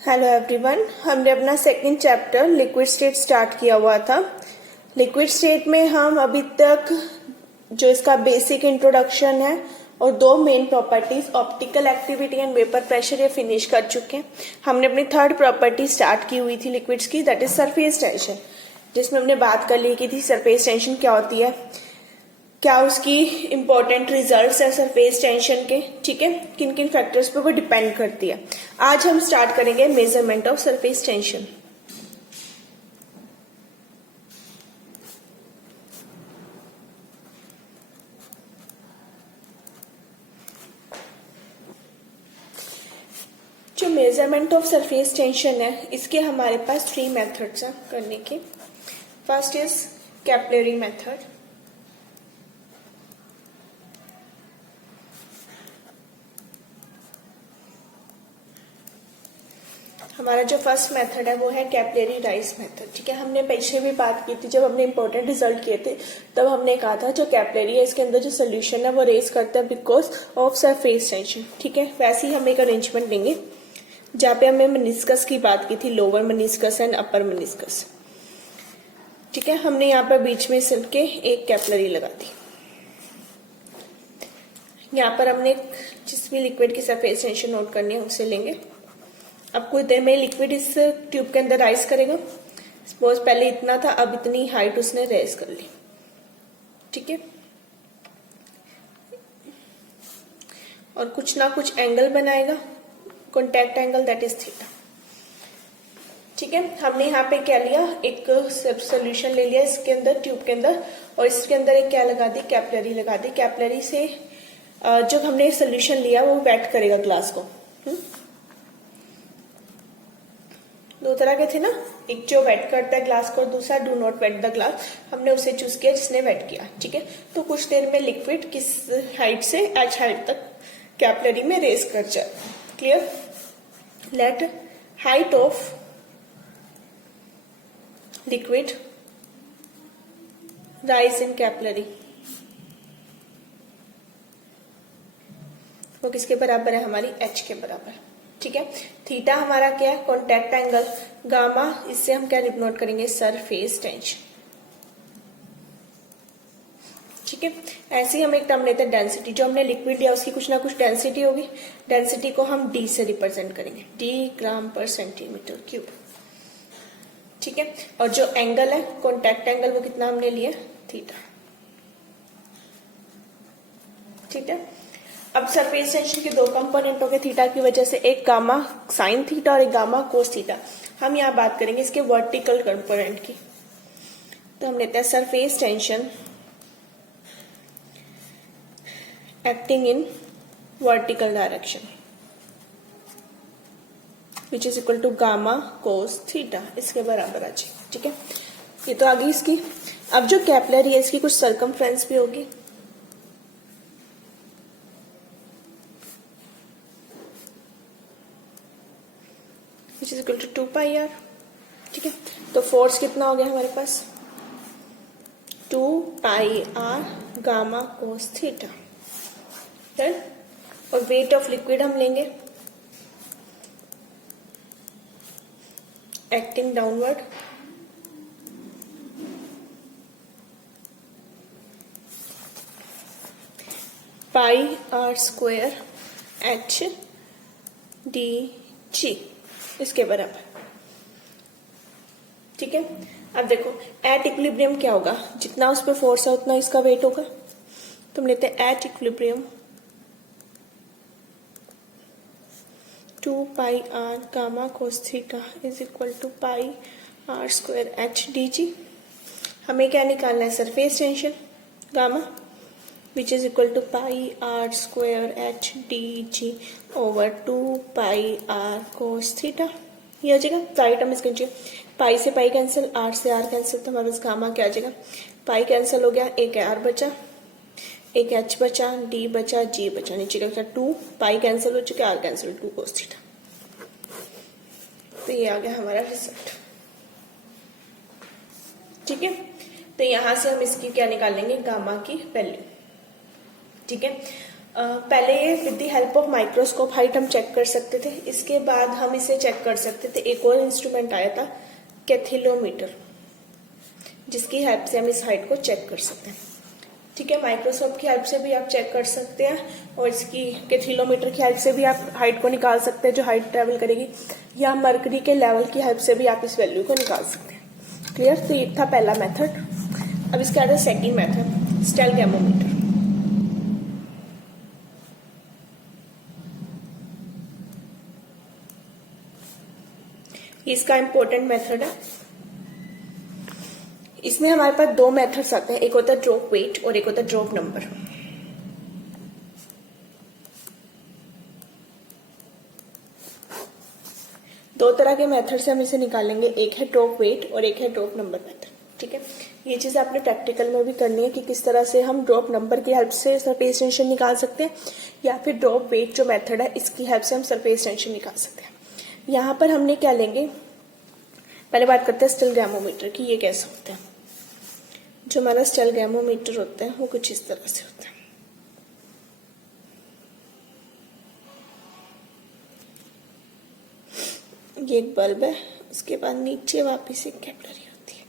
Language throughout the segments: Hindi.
हेलो एवरीवन, हमने अपना second chapter liquid state start किया हुआ था। लिक्विड स्टेट में हम अभी तक जो इसका बेसिक इंट्रोडक्शन है और दो main properties optical activity and vapour pressure ये फिनिश कर चुके हैं। हमने अपनी थर्ड प्रॉपर्टी स्टार्ट की हुई थी लिक्विड्स की, दैट इज सरफेस टेंशन, जिसमें हमने बात कर ली की थी सरफेस टेंशन क्या होती है, क्या उसकी इंपॉर्टेंट रिजल्ट्स है सरफेस टेंशन के, ठीक है, किन किन फैक्टर्स पे वो डिपेंड करती है। आज हम स्टार्ट करेंगे मेजरमेंट ऑफ सरफेस टेंशन। जो मेजरमेंट ऑफ सरफेस टेंशन है, इसके हमारे पास 3 मेथड्स हैं करने के। First is capillary method. हमारा जो फर्स्ट मेथड है वो है कैपिलरी राइज मेथड, ठीक है। हमने पीछे भी बात की थी, जब हमने इंपॉर्टेंट रिजल्ट किए थे तब हमने कहा था जो कैपिलरी है इसके अंदर जो सोल्यूशन है वो रेज करता है बिकॉज ऑफ सरफेस टेंशन, ठीक है। वैसे ही हम एक अरेंजमेंट लेंगे जहाँ पे हमने मेनिस्कस की बात की थी, lower meniscus and upper meniscus, ठीक है। हमने यहाँ पर बीच में सिर्फ के एक कैपिलरी लगा दी। यहाँ पर हमने जिस भी लिक्विड की सरफेस टेंशन नोट करनी है उसे लेंगे। अब कुछ देर में लिक्विड इस ट्यूब के अंदर राइज करेगा। सपोज पहले इतना था, अब इतनी हाइट उसने रेज कर ली, ठीक है। और कुछ ना कुछ एंगल बनाएगा, contact angle, that is theta, ठीक है। हमने यहाँ पे क्या लिया, एक सोल्यूशन ले लिया इसके अंदर ट्यूब के अंदर, और इसके अंदर एक क्या लगा दी, कैपिलरी लगा दी। कैपिलरी से जब हमने सोल्यूशन लिया वो वेट करेगा ग्लास को। दो तरह के थे ना, एक जो वेट करता है ग्लास को और दूसरा do not wet the glass. हमने उसे चूज किया जिसने वेट किया, ठीक है। तो कुछ देर में लिक्विड किस हाइट से एच हाइट तक कैपिलरी में रेस कर जाए। Clear. Let height of liquid rise in capillary, वो किसके बराबर है, हमारी एच के बराबर, ठीक है। थीटा हमारा क्या है, कॉन्टैक्ट एंगल। गामा, इससे हम क्या नोट करेंगे, सरफेस टेंशन, ठीक है। ऐसे ही हम एक टर्म लेते हैं डेंसिटी। जो हमने लिक्विड लिया उसकी कुछ ना कुछ डेंसिटी होगी। डेंसिटी को हम डी से रिप्रेजेंट करेंगे, डी ग्राम पर सेंटीमीटर क्यूब, ठीक है। और जो एंगल है कॉन्टैक्ट एंगल, वो कितना हमने लिया, थीटा, ठीक है। अब सरफेस टेंशन के दो कंपोनेंट हो गए थीटा की वजह से, एक गामा साइन थीटा और एक गामा कोस थीटा। हम यहाँ बात करेंगे इसके वर्टिकल कंपोनेंट की। तो हम लेते हैं surface tension acting in vertical direction which is equal to gamma cos theta, इसके बराबर आ जाएगी, ठीक है। ये तो आ गई इसकी। अब जो कैपिलरी है इसकी कुछ सर्कमफ्रेंस भी होगी, which is equal to 2 pi r, ठीक है। तो फोर्स कितना हो गया हमारे पास, 2 pi r gamma cos theta. और वेट ऑफ लिक्विड हम लेंगे acting downward, pi r square h D g, इसके बराबर, ठीक है। अब देखो एट इक्विलिब्रियम क्या होगा, जितना उस पर फोर्स है उतना इसका वेट होगा। तुम लेते हैं at equilibrium 2 pi r gamma cos theta is equal to pi r square h D g. हमें क्या निकालना है, surface tension gamma which is equal to pi r square h D g over 2 pi r cos theta. ये आ जाएगा, राइट हम इसके नीचे पाई से पाई कैंसिल, आर से आर कैंसिल, तो हमारे पास गामा क्या आ जाएगा, पाई कैंसिल हो गया, एक आर बचा, एक एच बचा, डी बचा, जी बचा, नीचे क्या बचा 2, पाई कैंसिल हो चुका, आर कैंसिल, 2 कोस थीटा। तो ये आ गया हमारा रिजल्ट, ठीक है। तो यहां से हम इसकी क्या निकालेंगे, गामा की वैल्यू, ठीक है। पहले ये with the help of microscope height हम चेक कर सकते थे, इसके बाद हम इसे चेक कर सकते थे। एक और इंस्ट्रूमेंट आया था कैथिलोमीटर, जिसकी हेल्प से हम इस हाइट को चेक कर सकते हैं। ठीक है, माइक्रोस्कोप की हेल्प से भी आप चेक कर सकते हैं और इसकी कैथिलोमीटर की हेल्प से भी आप हाइट को निकाल सकते हैं जो हाइट ट्रेवल करेगी, या मरकरी के लेवल की हेल्प से भी आप इस वैल्यू को निकाल सकते हैं। क्लियर? तो ये था पहला मेथड। अब इसका आता है सेकेंड मेथड, स्टेलगैमोमीटर। इसका इंपॉर्टेंट मेथड है। इसमें हमारे पास दो मेथड्स आते हैं, एक होता है ड्रॉप वेट और एक होता है ड्रॉप नंबर। दो तरह के मेथड से हम इसे निकालेंगे, एक है ड्रॉप वेट और एक है ड्रॉप नंबर मेथड। ठीक है, ये चीज आपने प्रैक्टिकल में भी करनी है कि किस तरह से हम ड्रॉप नंबर की हेल्प से सरफेस टेंशन निकाल सकते हैं, या फिर ड्रॉप वेट जो मेथड है इसकी हेल्प से हम सरफेस टेंशन निकाल सकते हैं। यहाँ पर हमने क्या लेंगे, पहले बात करते हैं स्टेलगैमोमीटर की। ये कैसा होता है? जो हमारा स्टेलगैमोमीटर होता है वो कुछ इस तरह से होता है। ये एक बल्ब है, उसके बाद नीचे वापस एक कैपिलरी होती है।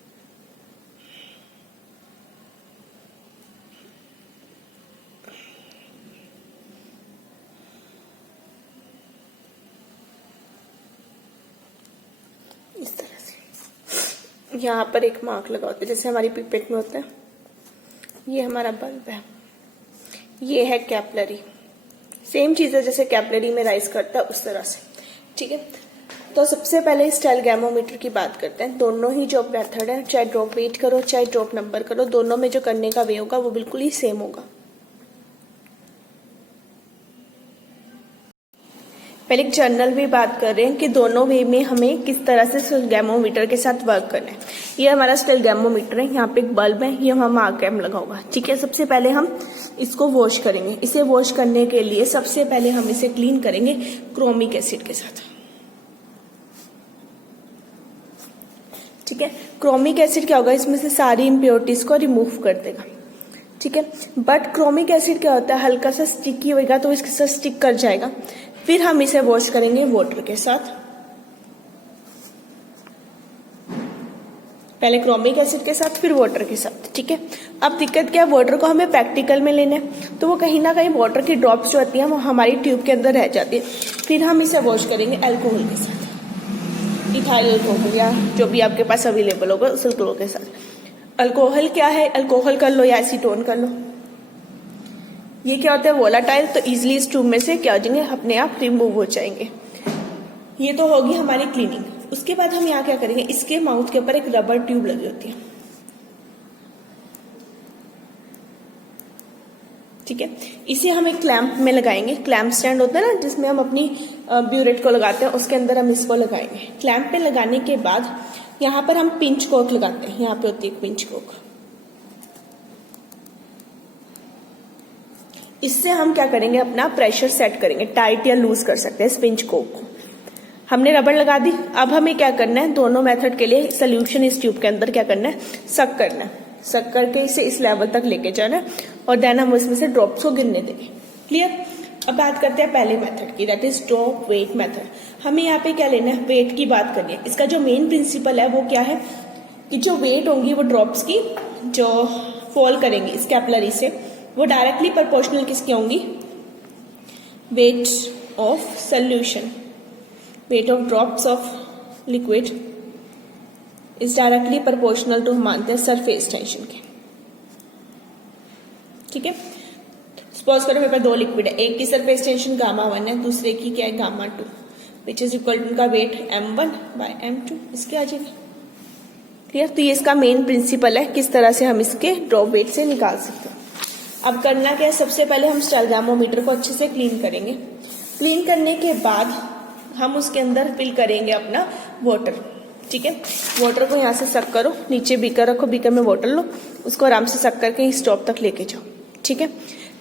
इस तरह से यहाँ पर एक मार्क लगा होता है जैसे हमारी पिपेट में होता है। ये हमारा बल्ब है, ये है कैपिलरी। सेम चीज है जैसे कैपिलरी में राइज करता है उस तरह से। ठीक है, तो सबसे पहले स्टेलगैमोमीटर की बात करते हैं। दोनों ही जो मेथड है, चाहे ड्रॉप वेट करो चाहे ड्रॉप नंबर करो, दोनों में जो करने का वे होगा वो बिल्कुल ही सेम होगा। पहले एक जनरल भी बात कर रहे हैं कि दोनों वे में हमें किस तरह से स्टेलगैमोमीटर के साथ वर्क करना है। ये हमारा स्टेलगैमोमीटर है, यहाँ पे एक बल्ब है, ये हमारा कैम लगा होगा। ठीक है, सबसे पहले हम इसको वॉश करेंगे। इसे वॉश करने के लिए सबसे पहले हम इसे क्लीन करेंगे क्रोमिक एसिड के साथ। ठीक है, क्रोमिक एसिड क्या होगा, इसमें से सारी इम्प्योरिटीज को रिमूव कर देगा। ठीक है, बट क्रोमिक एसिड क्या होता है, हल्का सा स्टिकी होगा तो इसके साथ स्टिक कर जाएगा। फिर हम इसे वॉश करेंगे वाटर के साथ। पहले क्रोमिक एसिड के साथ फिर वाटर के साथ। ठीक है, अब दिक्कत क्या है, वाटर को हमें प्रैक्टिकल में लेना है तो वो कहीं ना कहीं वाटर की ड्रॉप्स जो होती हैं वो हमारी ट्यूब के अंदर रह जाती है। फिर हम इसे वॉश करेंगे अल्कोहल के साथ, इथाइल अल्कोहल या जो भी आपके पास अवेलेबल होगा उस अल्कोहल के साथ। अल्कोहल क्या है, अल्कोहल कर लो या एसीटोन कर लो। ये क्या होता है, वोलाटाइल, तो इजिली इस ट्यूब में से क्या हो जाएंगे, अपने आप रिमूव हो जाएंगे। ये तो होगी हमारी क्लीनिंग। उसके बाद हम यहाँ क्या करेंगे, इसके माउथ के ऊपर एक रबर ट्यूब लगी होती है। ठीक है, इसे हम एक क्लैंप में लगाएंगे। क्लैंप स्टैंड होता है ना जिसमें हम अपनी ब्यूरेट को लगाते हैं, उसके अंदर हम इसको लगाएंगे। क्लैंप पे लगाने के बाद यहाँ पर हम पिंच कोक लगाते हैं। यहाँ पे होती है एक पिंच कोक। इससे हम क्या करेंगे, अपना प्रेशर सेट करेंगे, टाइट या लूज कर सकते हैं इस पिंच कोक को। हमने रबड़ लगा दी। अब हमें क्या करना है, दोनों मेथड के लिए सोल्यूशन इस ट्यूब के अंदर क्या करना है, सक करना है। सक करके इसे इस लेवल तक लेके जाना है और देन हम उसमें से ड्रॉप्स को गिरने देंगे। क्लियर? अब बात करते हैं पहले मेथड की, that is drop weight method. हमें यहाँ पे क्या लेना है, वेट की बात करनी है। इसका जो मेन प्रिंसिपल है वो क्या है कि जो वेट होंगी वो ड्रॉप्स की जो फॉल करेंगी इस कैपिलरी से, वो डायरेक्टली प्रोपोर्शनल किसकी होंगी, weight of solution, weight of drops of liquid is directly proportional to, हम मानते हैं, सरफेस टेंशन के। ठीक है, सपोज करो मेरे पास दो लिक्विड है, एक की सरफेस टेंशन γ1 है, दूसरे की क्या है γ2, विच इज इक्वल टू उनका वेट m1 बाय m2, इसके आ जाएगा। क्लियर? तो ये इसका मेन प्रिंसिपल है किस तरह से हम इसके ड्रॉप वेट से निकाल सकते हैं। अब करना क्या है, सबसे पहले हम स्टेलगैमोमीटर को अच्छे से क्लीन करेंगे। क्लीन करने के बाद हम उसके अंदर फिल करेंगे अपना वाटर। ठीक है, वाटर को यहाँ से सक करो, नीचे बीकर रखो, बीकर में वाटर लो, उसको आराम से सक करके स्टॉप तक लेके जाओ। ठीक है,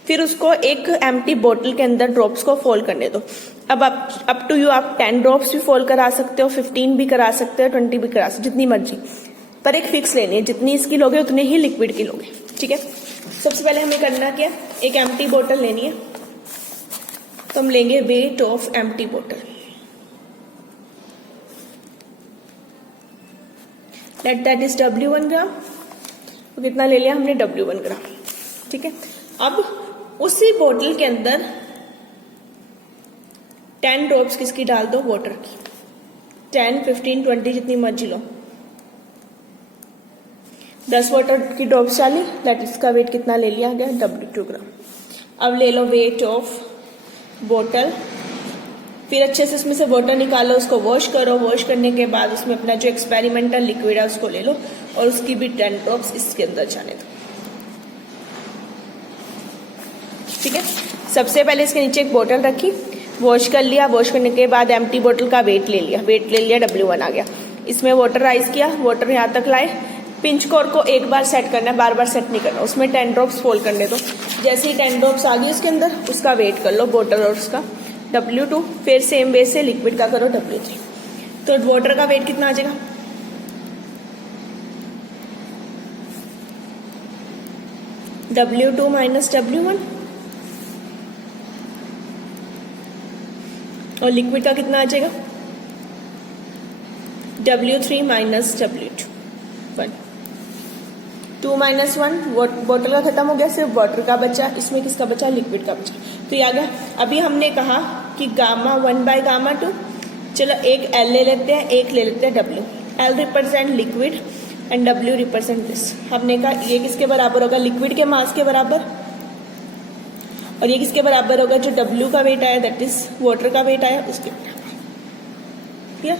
फिर उसको एक एम्प्टी बोतल के अंदर ड्रॉप्स को फोल्ड करने दो। अब अप टू यू, आप 10 ड्रॉप्स भी फोल्ड करा सकते हो, 15 भी करा सकते हो, 20 भी करा सकते हो, जितनी मर्जी, पर एक फिक्स लेनी है, जितनी इसकी लोगे उतने ही लिक्विड की लोगे। ठीक है, सबसे पहले हमें करना क्या है, एक एम्प्टी बोतल लेनी है, तो हम लेंगे वेट ऑफ एम्प्टी बोतल, लेट दैट इज W1 ग्राम। तो कितना ले लिया हमने, W1 ग्राम। ठीक है, अब उसी बोतल के अंदर 10 ड्रॉप्स किसकी डाल दो, वाटर की। 10, 15, 20 जितनी मर्जी लो। 10 वाटर की ड्रॉप्स डाली, दैट इसका वेट कितना ले लिया गया, W2 ग्राम। अब ले लो वेट ऑफ बोतल, फिर अच्छे से इसमें से वाटर निकालो, उसको वॉश करो। वॉश करने के बाद उसमें अपना जो एक्सपेरिमेंटल लिक्विड है उसको ले लो और उसकी भी 10 ड्रॉप्स इसके अंदर जाने दो। ठीक है, सबसे पहले इसके नीचे एक बोतल रखी, वॉश कर लिया। वॉश करने के बाद एम्प्टी बोतल का वेट ले लिया, W1 आ गया। इसमें वाटर राइज किया, वाटर यहाँ तक लाए। पिंच कोर को एक बार सेट करना है, बार बार सेट नहीं करना। उसमें 10 ड्रॉप्स फॉल करने दो। जैसे ही 10 ड्रॉप्स आ गई उसके अंदर, उसका वेट कर लो बोतल और उसका W2। फिर सेम वे से लिक्विड का करो W3। तो वाटर का वेट कितना आ जाएगा, W2 माइनस W1, और लिक्विड का कितना आ जाएगा, W3 माइनस W2, 1। 2 माइनस 1, बोतल का खत्म हो गया, सिर्फ वाटर का बचा। इसमें किसका बचा, लिक्विड का बचा। तो ये आ गया। अभी हमने कहा कि गामा 1 बाय गामा 2, चलो एक L ले लेते हैं, एक ले लेते हैं W। L represent liquid and W represent this. हमने कहा ये किसके बराबर होगा, लिक्विड के मास के बराबर, और ये किसके बराबर होगा, जो W का वेट आया दैट इज वाटर का वेट आया उसके बराबर। क्लियर।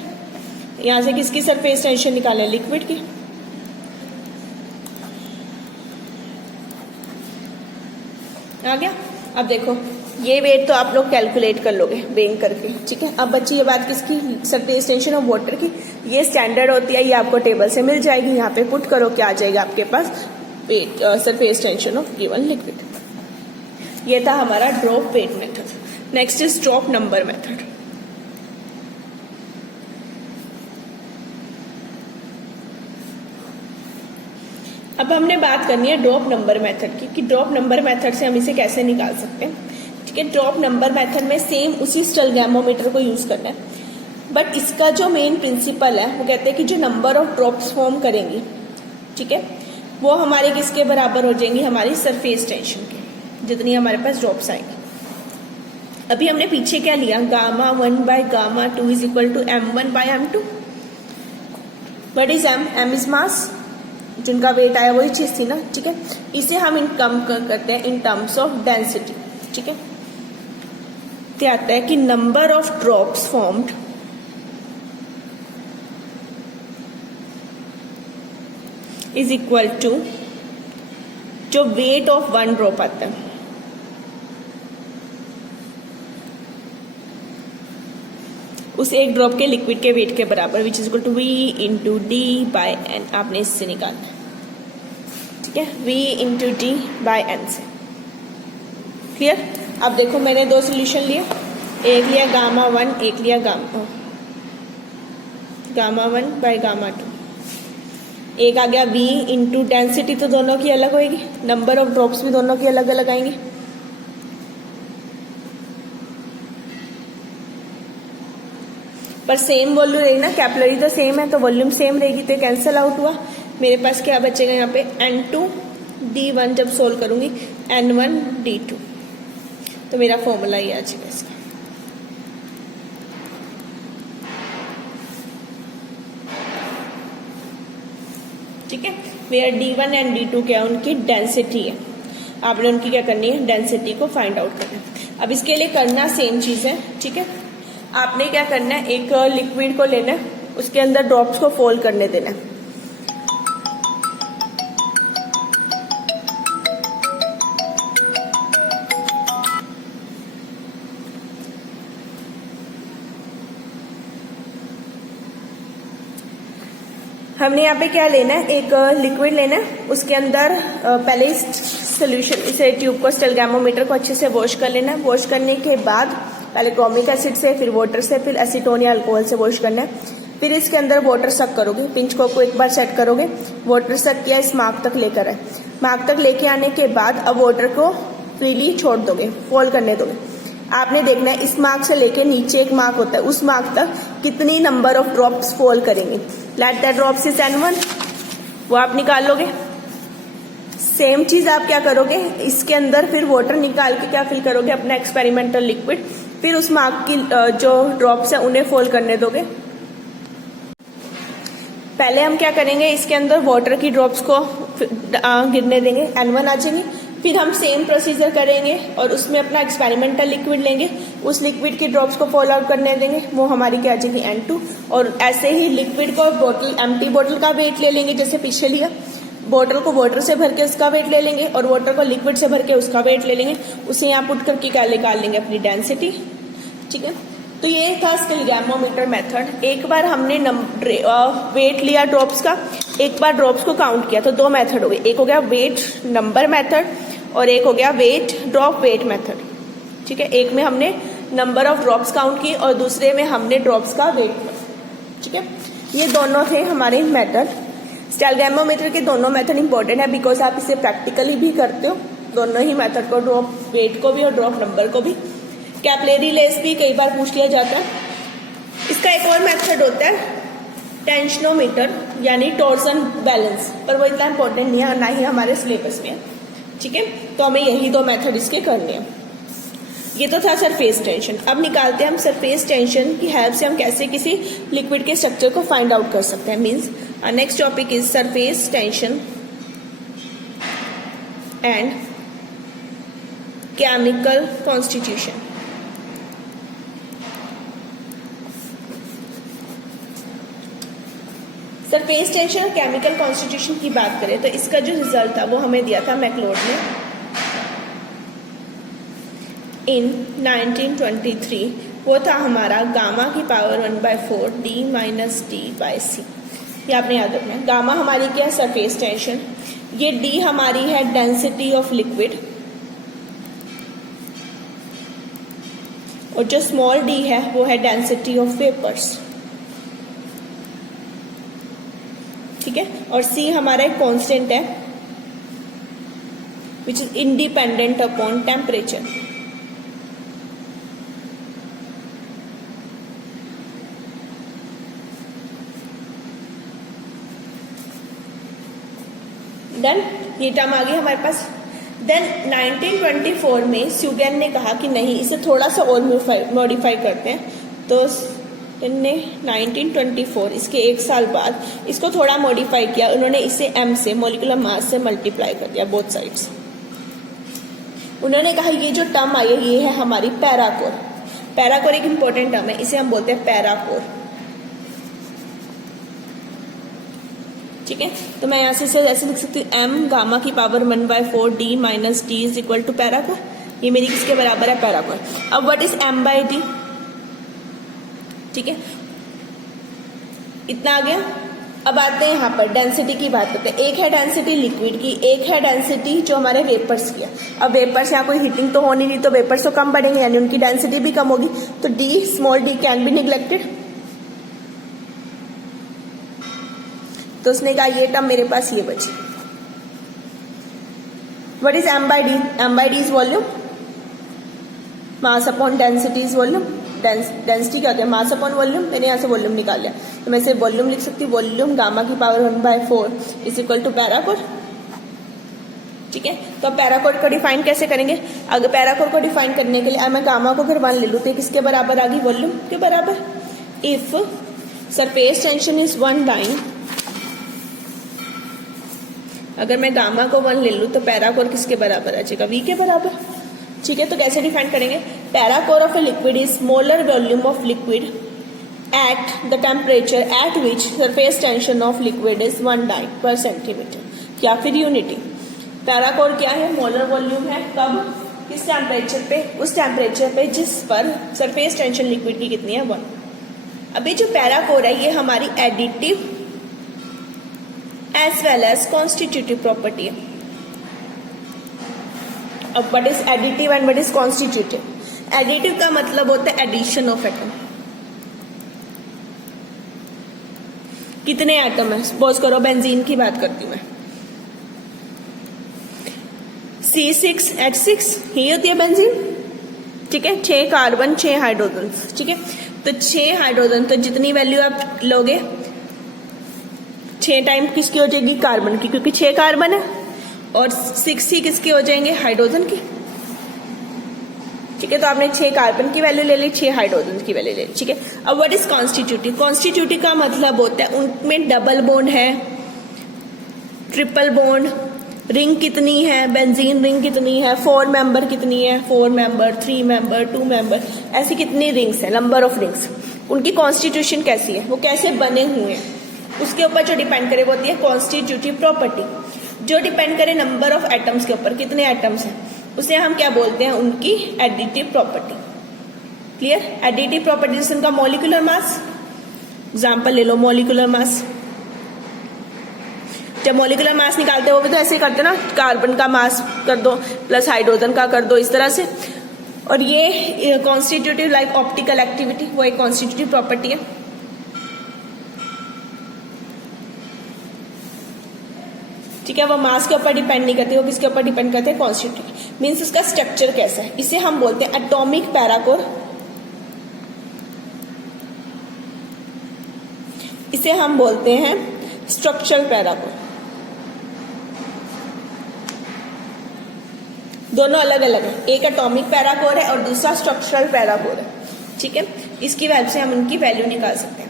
यहां से किसकी सरफेस टेंशन निकालें, लिक्विड की। आ गया। अब देखो ये वेट तो आप लोग कैलकुलेट कर लोगे वेइंग करके। ठीक है, अब बच्ची ये बात किसकी, सरफेस टेंशन ऑफ वाटर की। ये स्टैंडर्ड होती है, ये आपको टेबल से मिल जाएगी। यहाँ पे पुट करो, क्या आ जाएगा आपके पास, weight surface tension of given liquid. ये था हमारा drop weight method. Next is drop number method. अब हमने बात करनी है ड्रॉप नंबर मेथड की, कि ड्रॉप नंबर मेथड से हम इसे कैसे निकाल सकते हैं। ठीक है, ड्रॉप नंबर मेथड में सेम उसी स्टैलगैमोमीटर को यूज करना है, बट इसका जो मेन प्रिंसिपल है वो कहते हैं कि जो नंबर ऑफ ड्रॉप्स फॉर्म करेंगी, ठीक है, वो हमारे किसके बराबर हो जाएंगी, हमारी सरफेस टेंशन के, जितनी हमारे पास ड्रॉप्स आएंगी। अभी हमने पीछे क्या लिया, gamma 1 by gamma 2 is equal to M1 by M2। What is M is mass, जिनका वेट आया वही चीज थी ना। ठीक है, इसे हम इन कम करते हैं इन टर्म्स ऑफ डेंसिटी। ठीक है, क्या आता है कि number of drops formed is equal to जो वेट ऑफ 1 ड्रॉप आता है उस एक ड्रॉप के लिक्विड के वेट के बराबर, which is equal to V into d by n. आपने इससे निकालना है। ठीक है, V into d by n से। क्लियर। अब देखो मैंने दो सोल्यूशन लिए, एक लिया गामा 1, एक लिया गामा 1 बाय गामा 2। एक आ गया V इंटू डेंसिटी, तो दोनों की अलग होगी, नंबर ऑफ ड्रॉप्स भी दोनों की अलग अलग आएंगे। पर सेम वॉल्यूम रहेगी ना, कैपिलरी तो सेम है तो वॉल्यूम सेम रहेगी, तो कैंसिल आउट हुआ। मेरे पास क्या बचेगा यहाँ पे, N2D1 जब सोल्व करूंगी N1D2, तो मेरा फॉर्मूला ये आ जाएगा इसका। ठीक है, वेयर D1 एंड D2 क्या है, उनकी डेंसिटी है। आपने उनकी क्या करनी है, डेंसिटी को फाइंड आउट करना है। अब इसके लिए करना सेम चीज है। ठीक है, आपने क्या करना है, एक लिक्विड को लेना है, उसके अंदर ड्रॉप्स को फोल्ड करने देना है। हमने यहाँ पे क्या लेना है, एक लिक्विड लेना है, उसके अंदर पहले सोल्यूशन, इसे ट्यूब को स्टैलगैमोमीटर को अच्छे से वॉश कर लेना है। वॉश करने के बाद पहले क्रोमिक एसिड से, फिर वाटर से, फिर एसीटोन या अल्कोहल से वॉश करना है। फिर इसके अंदर वाटर सक करोगे, पिंच को एक बार सेट करोगे, वाटर सक किया, इस मार्क तक लेकर आए। मार्क तक लेके आने के बाद अब वाटर को फ्रीली छोड़ दोगे, फॉल करने दोगे। आपने देखना है इस मार्क से लेके नीचे एक मार्क होता है, उस मार्क तक कितनी नंबर ऑफ ड्रॉप्स फॉल करेंगे। Let that drops is N1, वो आप निकाल लोगे। सेम चीज आप क्या करोगे, इसके अंदर फिर वाटर निकाल के क्या फिल करोगे, अपना एक्सपेरिमेंटल लिक्विड, फिर उस मार्क की जो ड्रॉप्स है उन्हें फॉल करने दोगे। पहले हम क्या करेंगे, इसके अंदर वाटर की ड्रॉप्स को गिरने देंगे, N1 आ जाएंगे। फिर हम सेम प्रोसीजर करेंगे और उसमें अपना एक्सपेरिमेंटल लिक्विड लेंगे, उस लिक्विड की ड्रॉप्स को फॉल आउट करने देंगे, वो हमारी क्या आ जाएगी N2। और ऐसे ही लिक्विड को बोतल, एम्प्टी बोतल का वेट ले लेंगे, जैसे पीछे लिया, बोतल को वाटर से भर के उसका वेट ले लेंगे और वाटर को लिक्विड से भर के उसका वेट ले लेंगे, उसे यहाँ पुट करके क्या निकाल लेंगे, अपनी डेंसिटी। ठीक है, तो ये था स्किलगैमोमीटर मेथड। एक बार हमने वेट लिया ड्रॉप्स का, एक बार ड्रॉप्स को काउंट किया, तो दो मेथड हो गए, एक हो गया वेट नंबर मेथड और एक हो गया वेट ड्रॉप वेट मेथड। ठीक है, एक में हमने नंबर ऑफ ड्रॉप्स काउंट की और दूसरे में हमने ड्रॉप्स का वेट। ठीक है, ये दोनों थे हमारे मेथड। स्किलगैमोमीटर के दोनों मेथड इंपॉर्टेंट है बिकॉज आप इसे प्रैक्टिकली भी करते हो, दोनों ही मेथड को, ड्रॉप वेट को भी और ड्रॉप नंबर को भी। कैपिलरी लेस भी कई बार पूछ लिया जाता है। इसका एक और मेथड होता है टेंशनोमीटर, यानी टॉर्सन बैलेंस, पर वो इतना इंपॉर्टेंट नहीं है, ना ही हमारे सिलेबस में है। ठीक है, तो हमें यही दो मेथड इसके करने हैं। ये तो था सरफेस टेंशन। अब निकालते हैं हम सरफेस टेंशन की हेल्प से हम कैसे किसी लिक्विड के स्ट्रक्चर को फाइंड आउट कर सकते हैं। Means next topic is surface tension and chemical constitution. Surface tension और केमिकल कॉन्स्टिट्यूशन की बात करें तो इसका जो रिजल्ट था वो हमें दिया था मैक्लोड ने इन 1923। वो था हमारा गामा की power 1/4 d minus T by C. ये आपने याद रखना है। गामा हमारी क्या है, सरफेस टेंशन। ये d हमारी है डेंसिटी ऑफ लिक्विड, और जो स्मॉल d है वो है डेंसिटी ऑफ वेपर्स। ठीक है, और C हमारा एक कांस्टेंट है which is independent upon temperature. Then ये टर्म आ गई हमारे पास। देन 1924 में स्यूगेन ने कहा कि नहीं, इसे थोड़ा सा और मॉडिफाई करते हैं, तो इनने 1924 इसके एक साल बाद इसको थोड़ा मॉडिफाई किया। उन्होंने इसे m से, मोलिकुलर मास से मल्टीप्लाई कर दिया बोथ साइड्स। उन्होंने कहा ये जो टर्म आई है ये है हमारी पैराकोर। पैराकोर एक इंपॉर्टेंट टर्म है, इसे हम बोलते हैं पैराकोर। ठीक है, तो मैं यहाँ से ऐसे लिख सकती हूँ m गामा की power 1/4 d minus T is equal to parachor. ये मेरी किसके बराबर है, पैराकोर। अब व्हाट इज m/d। ठीक है, इतना आ गया। अब आते हैं यहाँ पर डेंसिटी की बात करते हैं। एक है डेंसिटी लिक्विड की, एक है डेंसिटी जो हमारे वेपर्स की है। अब वेपर्स यहाँ कोई हीटिंग तो होनी नहीं, तो वेपर्स तो कम बढ़ेंगे, यानी उनकी डेंसिटी भी कम होगी, तो d small d can be neglected. तो उसने कहा ये टर्म मेरे पास ये बची। What is m/d। m/d is volume, mass upon density is volume. Density क्या होता है, मास अपॉन वॉल्यूम। मैंने यहाँ से वॉल्यूम निकाल लिया, तो मैं इसे वॉल्यूम लिख सकती हूँ। वॉल्यूम गामा की पावर 1/4 इज इक्वल टू पैराकोर। ठीक है, तो अब पैराकोर को डिफाइन कैसे करेंगे। अगर पैराकोर को डिफाइन करने के लिए मैं गामा को अगर 1 ले लूँ तो किसके बराबर आ गई, वॉल्यूम के बराबर। If surface tension is 1 dyne, अगर मैं गामा को 1 ले लूँ तो पैराकोर किसके बराबर आ जाएगा, v के बराबर। ठीक है, तो कैसे डिफाइन करेंगे। Parachor of a liquid is smaller volume of liquid at the temperature at which surface tension of liquid is 1 dyne per centimetre, या फिर यूनिटी। पैराकोर क्या है, मोलर वॉल्यूम है। कब, किस टेम्परेचर पे, उस टेम्परेचर पे जिस पर सरफेस टेंशन लिक्विड की कितनी है, 1। अभी जो पैराकोर है ये हमारी additive as well as constitutive property है। अब what is additive and what is constitutive. Additive का मतलब होता है एडिशन ऑफ एटम। कितने एटम है, सपोज करो बेंजीन की बात करती हूं मैं, C6H6 ही होती है बेंजीन। ठीक है, 6 कार्बन 6 हाइड्रोजन, ठीक है। तो 6 हाइड्रोजन, तो जितनी वैल्यू आप लोगे 6 टाइम किसकी हो जाएगी, कार्बन की, क्योंकि 6 कार्बन है, और 6 ही किसके हो जाएंगे, हाइड्रोजन की, ठीक है। तो आपने 6 कार्बन की वैल्यू ले ली, 6 हाइड्रोजन की वैल्यू ले ली, ठीक है। अब व्हाट इज कॉन्स्टिट्यूटिव? कॉन्स्टिट्यूटिव का मतलब होता है उनमें डबल बॉन्ड है, ट्रिपल बॉन्ड, रिंग कितनी है, बेंजीन रिंग कितनी है, 4 मेंबर कितनी है, 4 मेंबर, 3 मेंबर, 2 मेंबर, ऐसी कितनी रिंग्स है, नंबर ऑफ रिंग्स, उनकी कॉन्स्टिट्यूशन कैसी है, वो कैसे बने हुए हैं, उसके ऊपर जो डिपेंड करे वो होती है कॉन्स्टिट्यूटिव प्रॉपर्टी। जो डिपेंड करे नंबर ऑफ एटम्स के ऊपर, कितने एटम्स हैं, उसे हम क्या बोलते हैं, उनकी additive property. Clear? Additive property जैसे उनका मॉलिक्यूलर मास, एग्जाम्पल ले लो मॉलिक्यूलर मास। जब मॉलिक्यूलर मास निकालते हो वो भी तो ऐसे ही करते ना, कार्बन का मास कर दो प्लस हाइड्रोजन का कर दो, इस तरह से। और ये कॉन्स्टिट्यूटिव लाइक ऑप्टिकल एक्टिविटी, वो एक कॉन्स्टिट्यूटिव प्रॉपर्टी है। ठीक है, वो मास के ऊपर डिपेंड नहीं करती, वो किसके ऊपर डिपेंड करते हैं, कॉन्स्टिट्यूटिव मीन्स उसका स्ट्रक्चर कैसा है। इसे हम बोलते हैं एटॉमिक पैराकोर, इसे हम बोलते हैं स्ट्रक्चरल पैराकोर। दोनों अलग अलग है, एक एटॉमिक पैराकोर है और दूसरा स्ट्रक्चरल पैराकोर है, ठीक है। इसकी हेल्प से हम उनकी वैल्यू निकाल सकते हैं।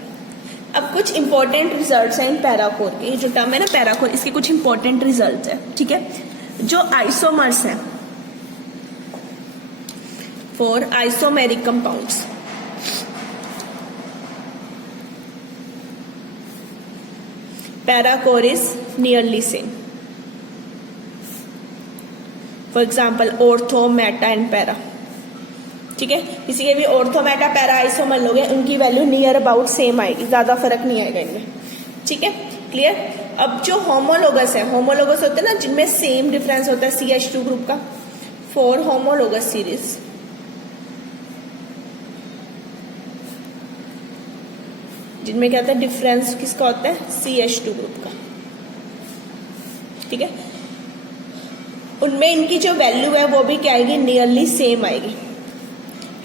अब कुछ इंपॉर्टेंट रिजल्ट्स हैं इन पैराकोर के, जो टर्म है ना पैराकोर, इसके कुछ इंपॉर्टेंट रिजल्ट्स है, ठीक है। जो आइसोमर्स हैं for isomeric compounds, parachor is nearly same. For example ortho, meta and para, ठीक है। किसी के भी ऑर्थो, मेटा, पैरा आइसोमर लोग हैं, उनकी वैल्यू नियर अबाउट सेम आएगी, ज्यादा फर्क नहीं आएगा इनमें, ठीक है। क्लियर? अब जो होमोलोगस है, होमोलोगस होते हैं ना जिनमें सेम डिफरेंस होता है CH2 ग्रुप का, फॉर होमोलोगस सीरीज जिनमें क्या होता है, डिफरेंस किसका होता है, CH2 ग्रुप का, ठीक है। उनमें इनकी जो वैल्यू है वो भी क्या आएगी, नियरली सेम आएगी,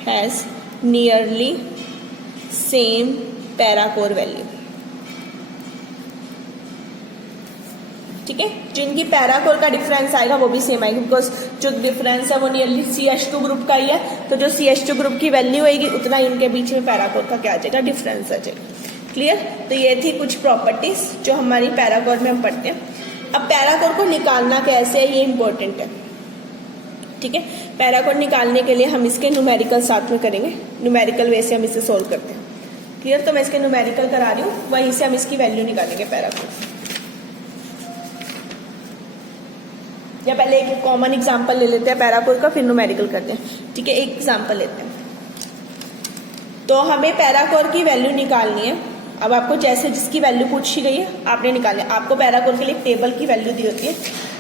हैज नियरली सेम पैराकोर वैल्यू, ठीक है। जिनकी पैराकोर का डिफरेंस आएगा वो भी सेम आएगी, बिकॉज जो डिफरेंस है वो नियरली CH2 ग्रुप का ही है, तो जो CH2 ग्रुप की वैल्यू आएगी उतना ही उनके बीच में पैराकोर का क्या आ जाएगा, डिफरेंस आ जाएगा। क्लियर? तो ये थी कुछ प्रॉपर्टीज जो हमारी पैराकोर में हम पढ़ते हैं। अब पैराकोर को निकालना कैसे है, ये इंपॉर्टेंट है, ठीक है। पैराकोर निकालने के लिए हम इसके न्यूमेरिकल साथ में करेंगे, न्यूमेरिकल वे से हम इसे सोल्व करते हैं। क्लियर? तो मैं इसके न्यूमेरिकल करा रही हूँ, वहीं से हम इसकी वैल्यू निकालेंगे पैराकोर। या पहले एक कॉमन एग्जांपल ले लेते हैं पैराकोर का, फिर न्यूमेरिकल करते हैं, ठीक है। एक एग्जांपल लेते हैं। तो हमें पैराकोर की वैल्यू निकालनी है। अब आपको जैसे जिसकी वैल्यू पूछी गई है आपने निकालनी है। आपको पैराकोर के लिए एक टेबल की वैल्यू दी होती है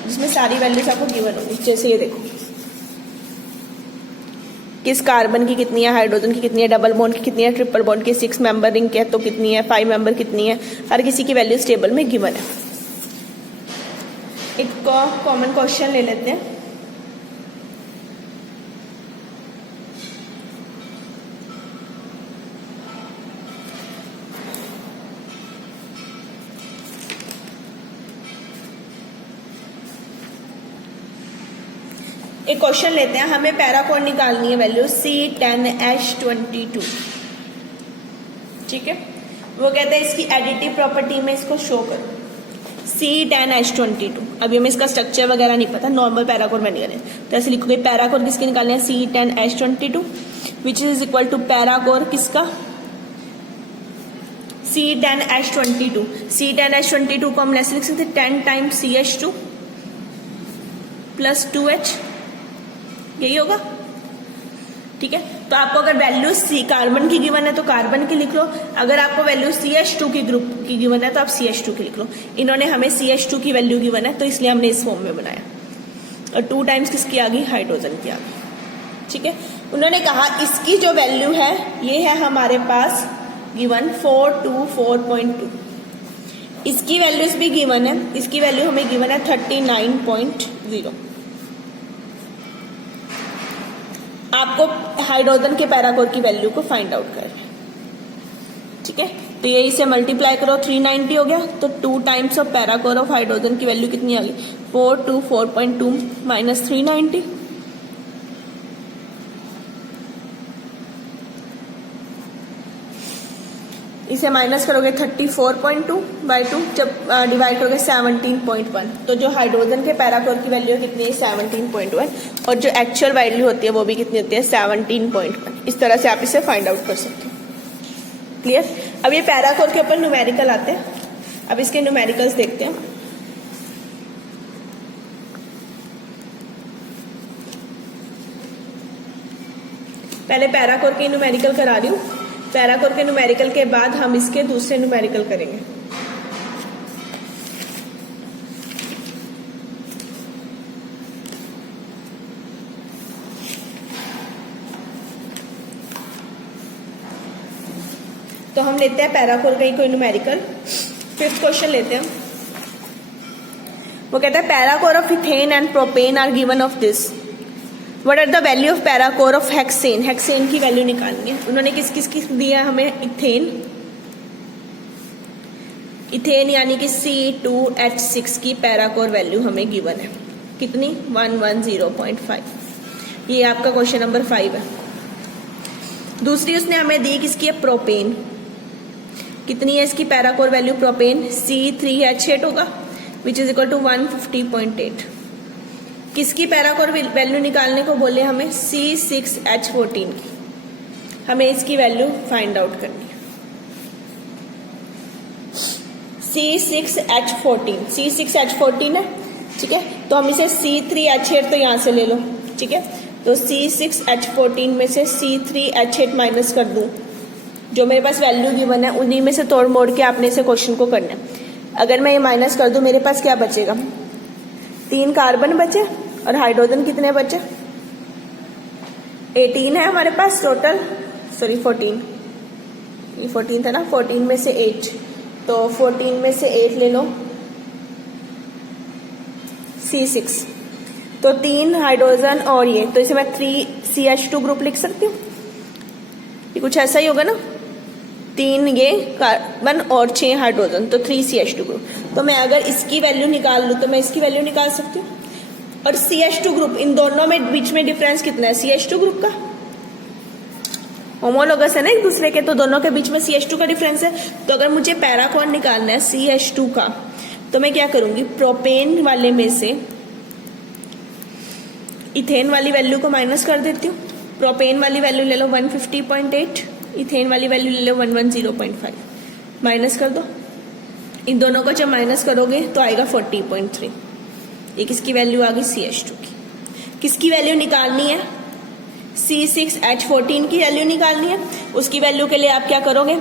जिसमें सारी वैल्यूज आपको गिवन होगी। जैसे ये देखो, किस कार्बन की कितनी है, हाइड्रोजन की कितनी है, डबल बॉन्ड की कितनी है, ट्रिपल बॉन्ड की, 6 मेंबर रिंग के तो कितनी है, 5 मेंबर कितनी है, हर किसी की वैल्यू इस टेबल में गिवन है। एक कॉमन क्वेश्चन ले लेते हैं। एक क्वेश्चन लेते हैं, हमें पैराकोर निकालनी है वैल्यू C10H22, ठीक है। वो कहते हैं इसकी एडिटिव प्रॉपर्टी में इसको शो करो, C10H22। अभी हमें इसका स्ट्रक्चर वगैरह नहीं पता, नॉर्मल पैराकोर में निकाले, तो ऐसे लिखोगे पैराकोर किसके निकालने हैं, C10H22 which is equal to parachor किसका, C10H22। C10H22 को हम ऐसे लिख सकते 10 टाइम्स CH2 प्लस 2H, यही होगा, ठीक है। तो आपको अगर वैल्यू कार्बन की गिवन है तो कार्बन की लिख लो, अगर आपको वैल्यू CH2 की ग्रुप की गिवन है तो आप CH2 की लिख लो। इन्होंने हमें CH2 की वैल्यू गिवन है तो इसलिए हमने इस फॉर्म में बनाया, और 2 टाइम्स किसकी आ गई, हाइड्रोजन की आ गई, ठीक है। उन्होंने कहा इसकी जो वैल्यू है ये है हमारे पास गिवन 424.2, इसकी वैल्यूज भी गिवन है, इसकी वैल्यू हमें गिवन है 39.0। आपको हाइड्रोजन के पैराकोर की वैल्यू को फाइंड आउट कर रहे हैं। ठीक है, तो ये इसे मल्टीप्लाई करो 390 हो गया, तो 2 times of parachor of hydrogen की वैल्यू कितनी आ गई 424.2 माइनस 390। इसे माइनस करोगे 34.2 बाई 2, जब डिवाइड करोगे 17.1, तो जो हाइड्रोजन के पैराकोर की वैल्यू कितनी है 17.1, और जो एक्चुअल वैल्यू होती है वो भी कितनी होती है 17.1। इस तरह से आप इसे फाइंड आउट कर सकते हो। क्लियर। अब ये पैराकोर के ऊपर न्यूमेरिकल आते हैं, अब इसके न्यूमेरिकल्स देखते हैं। पहले पैराकोर के न्यूमेरिकल करा रही हूँ, पैराकोर के न्यूमेरिकल के बाद हम इसके दूसरे न्यूमेरिकल करेंगे। तो हम लेते हैं पैराकोर का ही कोई न्यूमेरिकल। 5th क्वेश्चन लेते हैं। वो कहता है parachor of ethane and propane are given of this, what are the value of parachor of hexane. Hexane की वैल्यू निकालनी है। उन्होंने किस किस की दिया हमें, इथेन, इथेन यानी कि C2H6 की पैराकोर वैल्यू हमें गिवन है, कितनी 110.5। ये आपका क्वेश्चन नंबर 5 है। दूसरी उसने हमें दी किसकी है, प्रोपेन, कितनी है इसकी पैराकोर वैल्यू, प्रोपेन C3H8 होगा विच इज इक्वल टू 150.8। किसकी पैराकोर वैल्यू निकालने को बोले हमें, C6H14 की। हमें इसकी वैल्यू फाइंड आउट करनी है। C6H14 है, ठीक है। तो हम इसे C3H8 तो यहां से ले लो, ठीक है। तो C6H14 में से C3H8 माइनस कर दूं, जो मेरे पास वैल्यू गिवन है उन्हीं में से तोड़ मोड़ के आपने इसे क्वेश्चन को करना है। अगर मैं ये माइनस कर दूं, मेरे पास क्या बचेगा, 3 कार्बन बचे और हाइड्रोजन कितने बचे, 18 है हमारे पास टोटल, सॉरी 14, ये 14 था ना, 14 में से 8, तो 14 में से 8 ले लो, C6, तो 3 हाइड्रोजन और ये, तो इसे मैं 3CH2 ग्रुप लिख सकती हूँ। ये कुछ ऐसा ही होगा ना, 3 ये कार्बन और 6 हाइड्रोजन, तो 3CH2 ग्रुप। तो मैं अगर इसकी वैल्यू निकाल लूँ तो मैं इसकी वैल्यू निकाल सकती हूँ। और CH2 ग्रुप, इन दोनों में बीच में डिफरेंस कितना है, CH2 ग्रुप का होमोलोगस है ना एक दूसरे के, तो दोनों के बीच में CH2 का डिफरेंस है। तो अगर मुझे पैराकोर निकालना है CH2 का, तो मैं क्या करूंगी, प्रोपेन वाले में से इथेन वाली वैल्यू को माइनस कर देती हूँ। प्रोपेन वाली वैल्यू ले लो 150.8, इथेन वाली वैल्यू ले लो 110.5, माइनस कर दो। इन दोनों को जब माइनस करोगे तो आएगा 40.3। ये किसकी वैल्यू आ गई, CH2 की। किसकी वैल्यू निकालनी है, C6H14 की वैल्यू निकालनी है। उसकी वैल्यू के लिए आप क्या करोगे,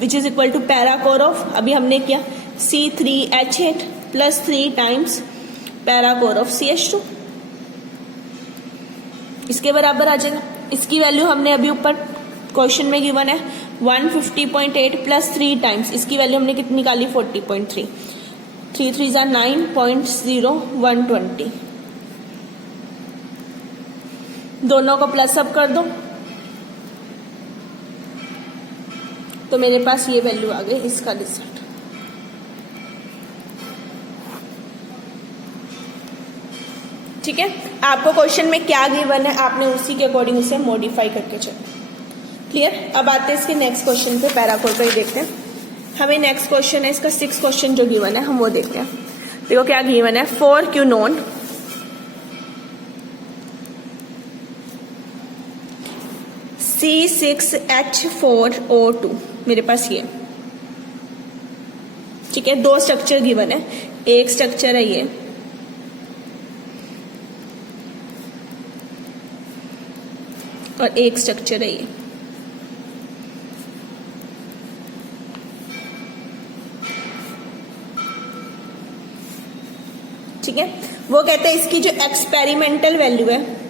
which is equal to parachor of, अभी हमने किया C3H8 plus 3 times पैराकोर of CH2, इसके बराबर आ जाएगा। इसकी वैल्यू हमने अभी ऊपर क्वेश्चन में गिवन है 150.8 प्लस 3 टाइम्स, इसकी वैल्यू हमने कितनी निकाली 40.3, 3 3 जा 9.0120, दोनों को प्लस अप कर दो तो मेरे पास ये वैल्यू आ गई, इसका रिजल्ट। ठीक है, आपको क्वेश्चन में क्या गिवन है आपने उसी के अकॉर्डिंग उसे मॉडिफाई करके चलो। क्लियर। अब आते हैं इसके नेक्स्ट क्वेश्चन पे, पैराकोर का ही देखते हैं। हमें नेक्स्ट क्वेश्चन है इसका 6th क्वेश्चन जो गिवन है हम वो देखते हैं। देखो क्या गिवन है, 4 क्यूनोन C6H4O2, मेरे पास ये, ठीक है। 2 स्ट्रक्चर गिवन है, एक स्ट्रक्चर है ये और एक स्ट्रक्चर है ये। ठीक है, वो कहते हैं इसकी जो एक्सपेरिमेंटल वैल्यू है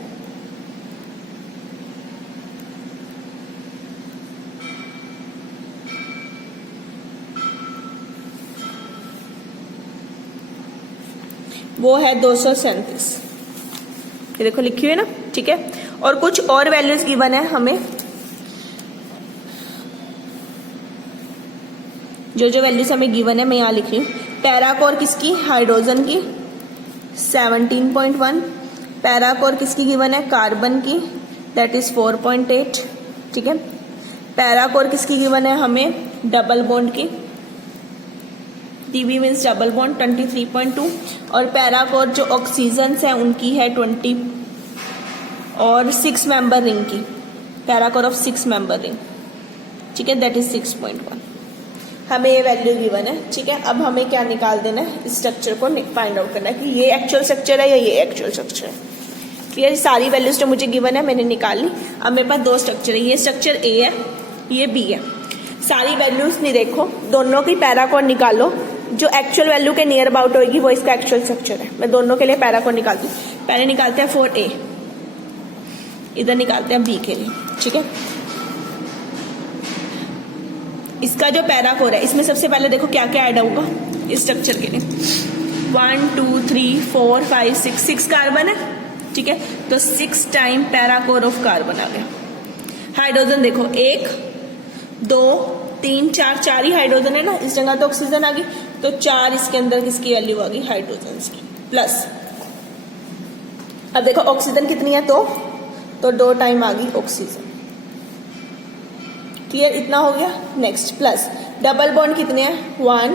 वो है 237, ये देखो लिखी हुई है ना, ठीक है। और कुछ और वैल्यूज गिवन है हमें, जो वैल्यूज हमें गिवन है मैं यहाँ लिख रही हूँ। पैरा कोर किसकी, हाइड्रोजन की 17.1, पैरा कोर किसकी गिवन है, कार्बन की, दैट इज 4.8, ठीक है। पैरा कोर किसकी गिवन है हमें, डबल बॉन्ड की, डीबी मीन्स डबल बॉन्ड 23.2, और पैरा कोर जो ऑक्सीजन है उनकी है 20, और 6 मेंबर रिंग की, para core of 6 member ring, ठीक है, दैट इज 6.1। हमें ये वैल्यू गिवन है, ठीक है। अब हमें क्या निकाल देना है, स्ट्रक्चर को फाइंड आउट करना है कि ये एक्चुअल स्ट्रक्चर है या ये एक्चुअल स्ट्रक्चर है। क्लियर, सारी वैल्यूज जो मुझे गिवन है मैंने निकाल ली। अब मेरे पास दो स्ट्रक्चर है, ये स्ट्रक्चर ए है, ये बी है। सारी वैल्यूज नहीं देखो, दोनों की पैरा कोड निकालो, जो एक्चुअल वैल्यू के नियर अबाउट होगी वो इसका एक्चुअल स्ट्रक्चर है। मैं दोनों के लिए पैरा कोड निकालती हूँ। पहले निकालते हैं 4A, इधर निकालते हैं B के लिए, ठीक है। इसका जो पैरा कोड है इसमें सबसे पहले देखो क्या क्या ऐड होगा इस स्ट्रक्चर के लिए। 1 2 3 4 5 6 कार्बन है, ठीक है, तो 6 time parachor of carbon आ गया। हाइड्रोजन देखो 1 2 3 4, 4 ही हाइड्रोजन है ना, इस जगह तो ऑक्सीजन आ गई, तो 4 इसके अंदर किसकी वैल्यू आ गई, हाइड्रोजन की, प्लस अब देखो ऑक्सीजन कितनी है, तो 2 टाइम आ गई ऑक्सीजन। क्लियर, इतना हो गया। नेक्स्ट प्लस डबल बॉन्ड कितने हैं, 1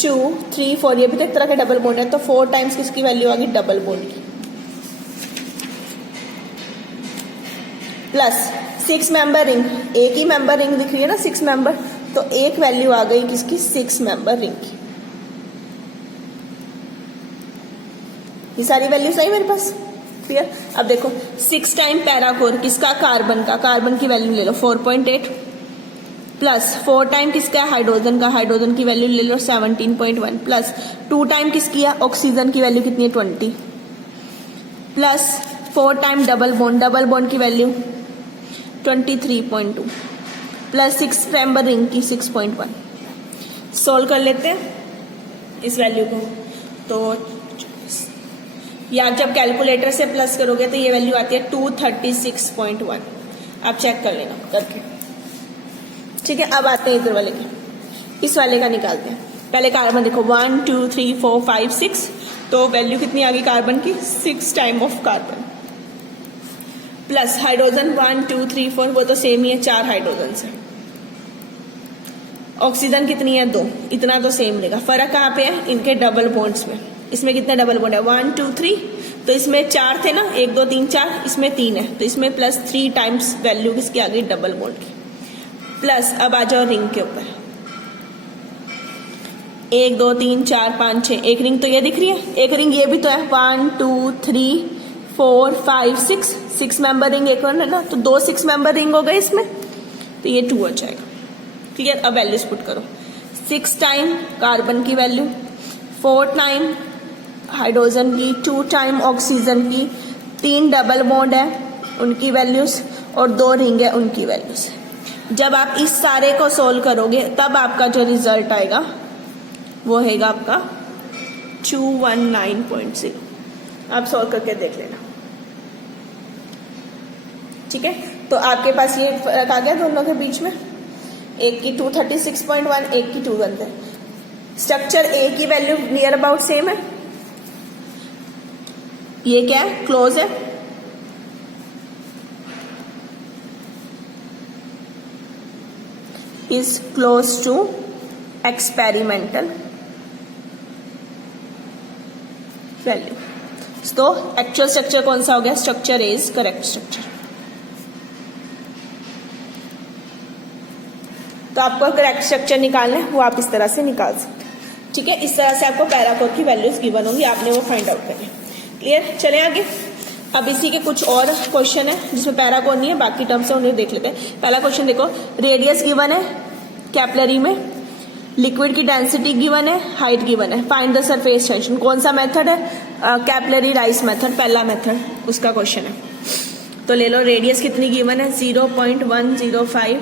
2 3 4, ये भी तो एक तरह के डबल बॉन्ड है, तो 4 टाइम्स किसकी वैल्यू आ गई, डबल बॉन्ड की, प्लस 6 मेंबर रिंग, एक ही मेंबर रिंग दिख रही है ना 6 मेंबर, तो एक वैल्यू आ गई किसकी, 6 मेंबर रिंग की। ये सारी वैल्यू सही मेरे पास, क्लियर। अब देखो 6 टाइम पैराकोर किसका, कार्बन का, कार्बन की वैल्यू ले लो 4.8, प्लस 4 टाइम किसका है, हाइड्रोजन का, हाइड्रोजन की वैल्यू ले लो 17.1, प्लस 2 टाइम किसकी है, ऑक्सीजन की वैल्यू कितनी है 20, plus 4 time double bond, double bond की वैल्यू 23.2, प्लस 6 मेंबर रिंग की 6.1। सोल्व कर लेते हैं इस वैल्यू को, तो या जब कैलकुलेटर से प्लस करोगे तो ये वैल्यू आती है 236.1। आप चेक कर लेना करके, ठीक है। अब आते हैं इधर वाले के, इस वाले का निकालते हैं। पहले कार्बन देखो 1 2 3 4 5 6, तो वैल्यू कितनी आ गई कार्बन की, 6 time of carbon, plus hydrogen 1 2 3 4, वो तो सेम ही है, 4 हाइड्रोजन है। ऑक्सीजन कितनी है, 2, इतना तो सेम लेगा। फर्क कहाँ पे है, इनके डबल बॉन्ड्स में। इसमें कितने डबल बॉन्ड है, 1 2 3, तो इसमें 4 थे ना, 1 2 3 4, इसमें 3 है, तो इसमें प्लस 3 टाइम्स वैल्यू किसकी आ गई, डबल बॉन्ड की। प्लस अब आ जाओ रिंग के ऊपर, 1 2 3 4 5 6, एक रिंग तो ये दिख रही है, एक रिंग ये भी तो है, 1 2 3 4 5 6, 6 मेंबर रिंग एक और है ना, तो 2 6 मेंबर रिंग हो गए इसमें, तो ये 2 हो जाएगा। क्लियर, अब वैल्यूज पुट करो, 6 टाइम कार्बन की वैल्यू, 4 टाइम हाइड्रोजन की, 2 टाइम ऑक्सीजन की, 3 डबल बॉन्ड है उनकी वैल्यूज, और 2 रिंग है उनकी वैल्यूज। जब आप इस सारे को सोल्व करोगे तब आपका जो रिजल्ट आएगा वो हैगा आपका 219.0। आप सोल्व करके देख लेना, ठीक है। तो आपके पास ये फर्क आ गया दोनों के बीच में, एक की 236.1, एक की 210। स्ट्रक्चर ए की वैल्यू नियर अबाउट सेम है, ये क्या है, क्लोज है, is close to experimental value. तो एक्चुअल स्ट्रक्चर कौन सा हो गया, structure A is correct structure. तो आपको करेक्ट स्ट्रक्चर निकालना है वो आप इस तरह से निकाल सकते हैं, ठीक है। इस तरह से आपको पैराकोर की वैल्यूज गिवन होंगी, आपने वो फाइंड आउट करनी। क्लियर, चले आगे। अब इसी के कुछ और क्वेश्चन है जिसमें पैराकोर नहीं है, बाकी टर्म्स है उन्हें देख लेते हैं। पहला क्वेश्चन देखो, रेडियस गिवन है कैपिलरी में, लिक्विड की डेंसिटी गिवन है, हाइट गिवन है, फाइंड द सरफेस टेंशन। कौन सा मेथड है, कैपिलरी राइस मेथड, पहला मेथड उसका क्वेश्चन है। तो ले लो, रेडियस कितनी गिवन है, 0.105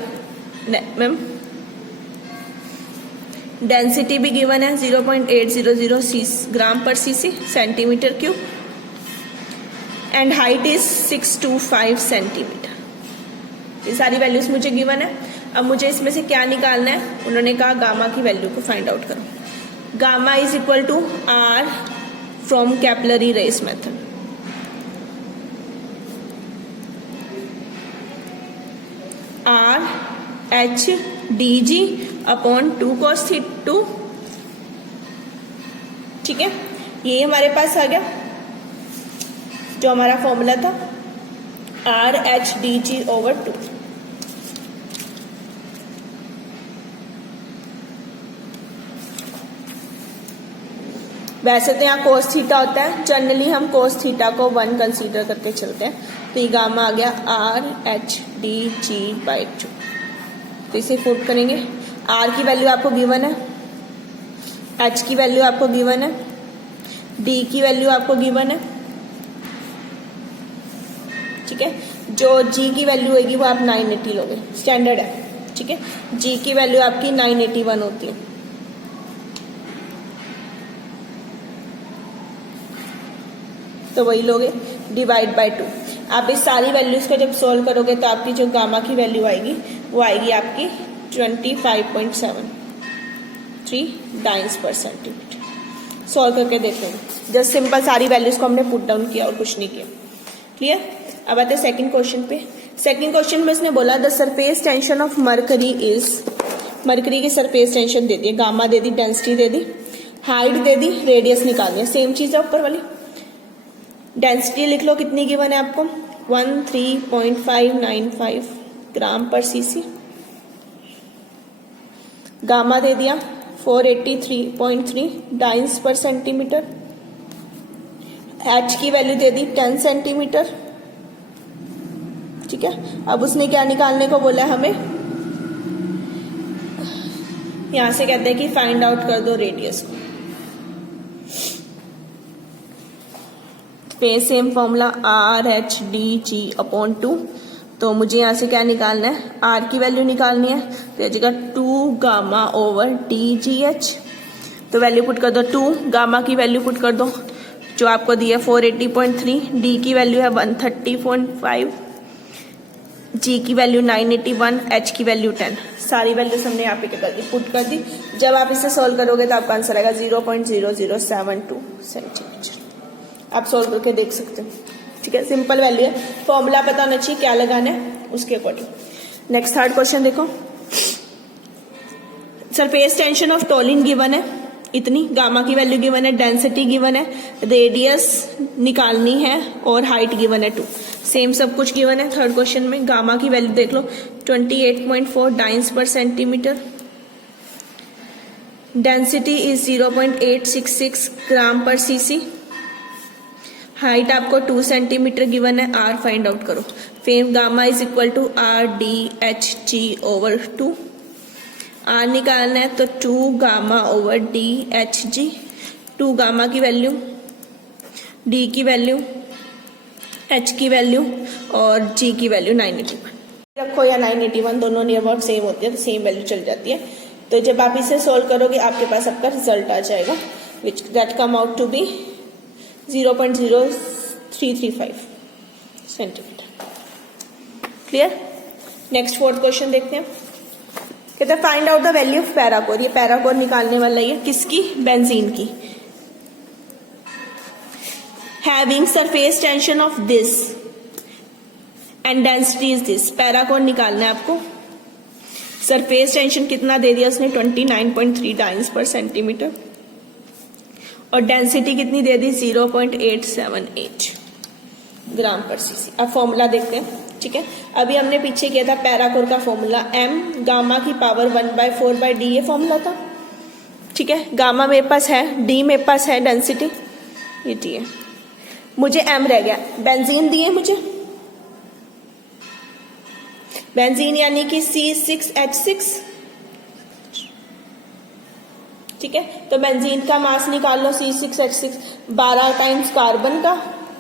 mm, डेंसिटी भी गिवन है 0.800 ग्राम per CC, centimetre cube, and height is 625 centimetre. ये सारी वैल्यूज मुझे गिवन है। अब मुझे इसमें से क्या निकालना है, उन्होंने कहा गामा की वैल्यू को फाइंड आउट करो। Gamma is equal to R from capillary rise method. R H D G upon 2 cos θ2। ठीक है, ये हमारे पास आ गया जो हमारा फॉर्मूला था, are H D g over 2। वैसे तो यहाँ कोस थीटा होता है, जनरली हम कोस थीटा को 1 कंसीडर करके चलते हैं। तो ये गामा आ गया are H D G by 2। तो इसे पुट करेंगे। आर की वैल्यू आपको गिवन है, एच की वैल्यू आपको गिवन है, डी की वैल्यू आपको गिवन है। ठीक है, जो जी की वैल्यू होगी वो आप 980 लोगे, स्टैंडर्ड है। ठीक है, जी की वैल्यू आपकी 981 होती है। तो वही लोगे डिवाइड बाय 2। आप इस सारी वैल्यूज को जब सोल्व करोगे तो आपकी जो गामा की वैल्यू आएगी वो आएगी आपकी 25.73 डाइन्स पर सेंटीमीटर। सोल्व करके देखेंगे, जस्ट सिंपल सारी वैल्यूज को हमने पुट डाउन किया और कुछ नहीं किया। क्लियर। अब आते हैं सेकंड क्वेश्चन पे। सेकंड क्वेश्चन में इसने बोला the surface tension of mercury is, mercury की सरफेस टेंशन दे दी, गामा दे दी, डेंसिटी दे दी, हाइट दे दी, रेडियस निकालनी है। सेम चीज है ऊपर वाली। डेंसिटी लिख लो, कितनी गिवन है आपको, 13.595 ग्राम पर सीसी। गामा दे दिया 483.3 डाइन्स पर सेंटीमीटर। एच की वैल्यू दे दी 10 सेंटीमीटर। ठीक है, अब उसने क्या निकालने को बोला है हमें, यहां से कहते हैं कि फाइंड आउट कर दो रेडियस को। पे same formula R H D G upon 2। तो मुझे यहां से क्या निकालना है, आर की वैल्यू निकालनी है। तो जगह 2 gamma over D G H. तो वैल्यू पुट कर दो 2, गामा की वैल्यू पुट कर दो जो आपको दी है 480.3, डी की वैल्यू है 130.5, जी की वैल्यू 981, एच की वैल्यू 10। सारी वैल्यूज हमने यहाँ पे क्या कर दी, पुट कर दी। जब आप इसे सोल्व करोगे तो आपका आंसर आएगा 0.0072 सेंटीमीटर। आप सोल्व करके देख सकते हो। ठीक है, सिंपल वैल्यू है, फॉर्मूला पता होना चाहिए क्या लगाना है उसके अकॉर्डिंग। नेक्स्ट थर्ड क्वेश्चन देखो। Surface tension of toluene given है इतनी, गामा की वैल्यू गिवन है, डेंसिटी गिवन है, रेडियस निकालनी है और हाइट गिवन है 2। सेम सब कुछ गिवन है थर्ड क्वेश्चन में। गामा की वैल्यू देख लो 28.4 dynes per centimetre. Density is 0.866 gram per CC. Height आपको 2 सेंटीमीटर गिवन है। आर फाइंड आउट करो। फेम gamma is equal to R D H G over 2। R निकालना है तो 2 gamma over D H G. 2 gamma की वैल्यू, डी की वैल्यू, एच की वैल्यू और जी की वैल्यू 981 रखो या 981, दोनों नियर अबाउट सेम होती है तो सेम वैल्यू चल जाती है। तो जब आप इसे सोल्व करोगे आपके पास आपका रिजल्ट आ जाएगा which that come out to be 0.0335 centimetre. Clear. Next fourth question देखते हैं। कहते हैं find out the value of parachor. ये पैराकोर निकालने वाला है किसकी, बेंजीन की। Having surface tension of this and density is this. Parachor निकालना है आपको। सरफेस टेंशन कितना दे दिया उसने, 29.3 डाइन्स पर सेंटीमीटर और डेंसिटी कितनी दे दी 0.878 ग्राम पर सीसी। अब फॉर्मूला देखते हैं। ठीक है, अभी हमने पीछे किया था पैराकोर का फॉर्मूला m गामा की पावर 1/4/d, ये फॉर्मूला था। ठीक है, गामा मेरे पास है, d मेरे पास है, डेंसिटी ये टी है, मुझे m रह गया। बेंजीन दिए मुझे, बेंजीन यानी कि C6H6। ठीक है, तो बेंजीन का मास निकाल लो C6H6, 12 टाइम्स कार्बन का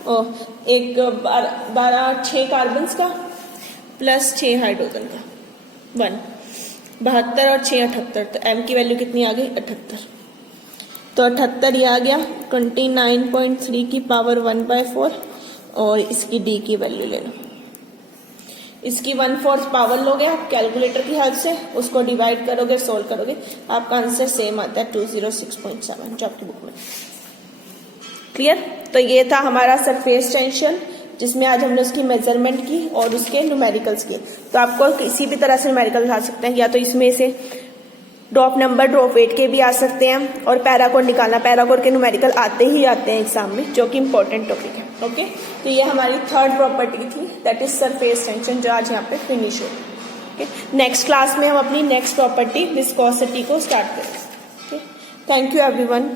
और 6 कार्बन का प्लस 6 हाइड्रोजन का 1, 72 और 6 78। तो m की वैल्यू कितनी आ गई 78। तो 78 ये आ गया 29.3 की पावर 1/4 और इसकी डी की वैल्यू ले लो। इसकी 1/4 पावर लोगे आप कैलकुलेटर की हेल्प से, उसको डिवाइड करोगे, सोल्व करोगे, आपका आंसर सेम आता है 206.7 जो आपकी बुक में। क्लियर? तो ये था हमारा सरफेस टेंशन, जिसमें आज हमने उसकी मेजरमेंट की और उसके न्यूमेरिकल्स किए। तो आपको किसी भी तरह से न्यूमेरिकल्स आ सकते हैं, या तो इसमें से ड्रॉप नंबर, ड्रॉप वेट के भी आ सकते हैं, और पैराकोड निकालना, पैराकोड के न्यूमेरिकल आते ही आते हैं एग्जाम में, जो कि इंपॉर्टेंट टॉपिक है। ओके, तो ये हमारी थर्ड प्रॉपर्टी थी, दैट इज सरफेस टेंशन, जो आज यहाँ पे फिनिश हो। ओके, नेक्स्ट क्लास में हम अपनी नेक्स्ट प्रॉपर्टी विस्कोसिटी को स्टार्ट करेंगे। Okay, thank you everyone.